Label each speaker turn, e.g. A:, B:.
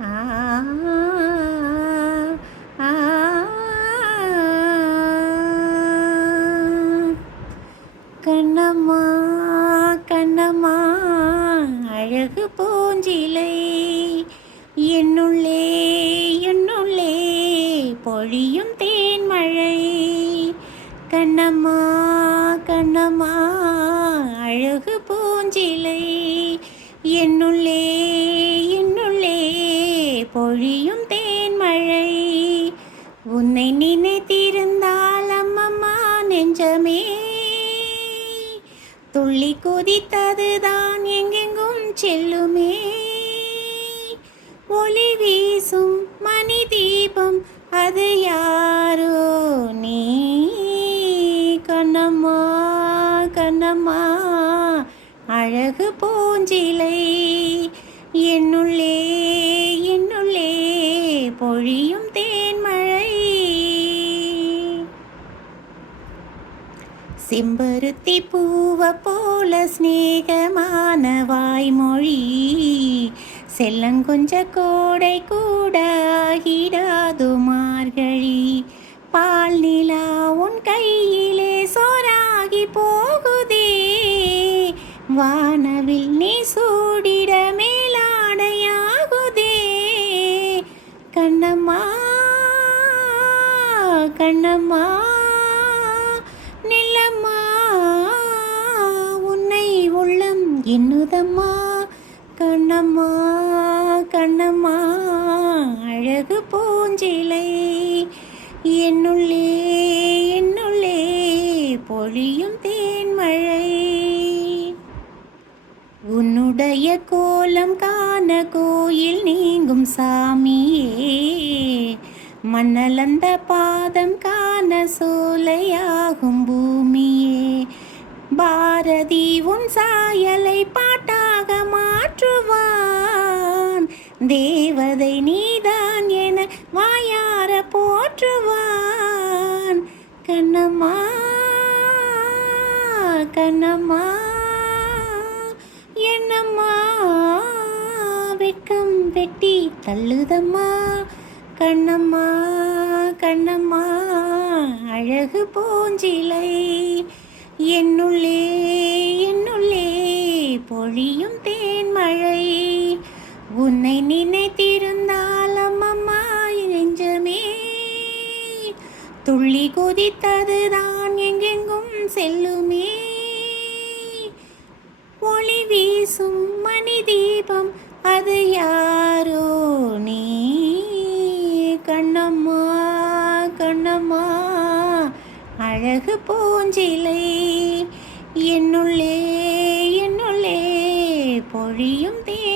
A: கண்ணம்மா கண்ணம்மா அழகு பூஞ்சிலை. என்னுள்ளே என்னுள்ளே பொழியும் தேன்மழை. கண்ணம்மா கண்ணம்மா அழகு பூஞ்சிலை. என்னுள்ளே பொழியும் தேன்மழை உன்னை நினைத்திருந்தால் அம்மம்மா நெஞ்சமே. துள்ளி குதித்ததுதான் எங்கெங்கும் செல்லுமே. ஒளி வீசும் மணி தீபம் அது யாரோ நீ? கண்ணம்மா கண்ணம்மா அழகு பூஞ்சிலை. என்னுள்ளே உள்ளே பொழியும் தேன்மழை. செம்பருத்தி பூவ போல சிநேகமான வாய்மொழி செல்லங்கொஞ்ச கோடை கூட ஆகிடாது மார்கழி. பால் நிலா உன் கையிலே சோராகி போகுதே வானவில் நீ சூடி கண்ணம்மா கண்ணம்மா நில்லம்மா உன்னை உள்ளம் எண்ணுதம்மா கண்ணம்மா கண்ணம்மா அழகு பூஞ்சிலை என்னுள்ளே என்னுள்ளே பொழியும் தேன்மழை என்னுடைய கோலம் காண கோயில் நீங்கும் சாமியே. மண்ணலந்த பாதம் காண சோலையாகும் பூமியே. பாரதி உன் சாயலை பாட்டாக மாற்றுவான். தேவதை நீதான் என வாயார போற்றுவான். கண்ணம்மா கண்ணம்மா. வெட்டி தள்ளுதம்மா கண்ணம்மா கண்ணம்மா அழகு பூஞ்சிலை. என்னுள்ளே என்னுள்ளே பொழியும் தேன்மழை. உன்னை நினைத்திருந்தால் அம்மம்மா நெஞ்சமே. துள்ளி குதித்ததுதான் எங்கெங்கும் செல்லுமே. அழகு பூஞ்சிலை. என்னுள்ளே என்னுள்ளே பொழியும் தே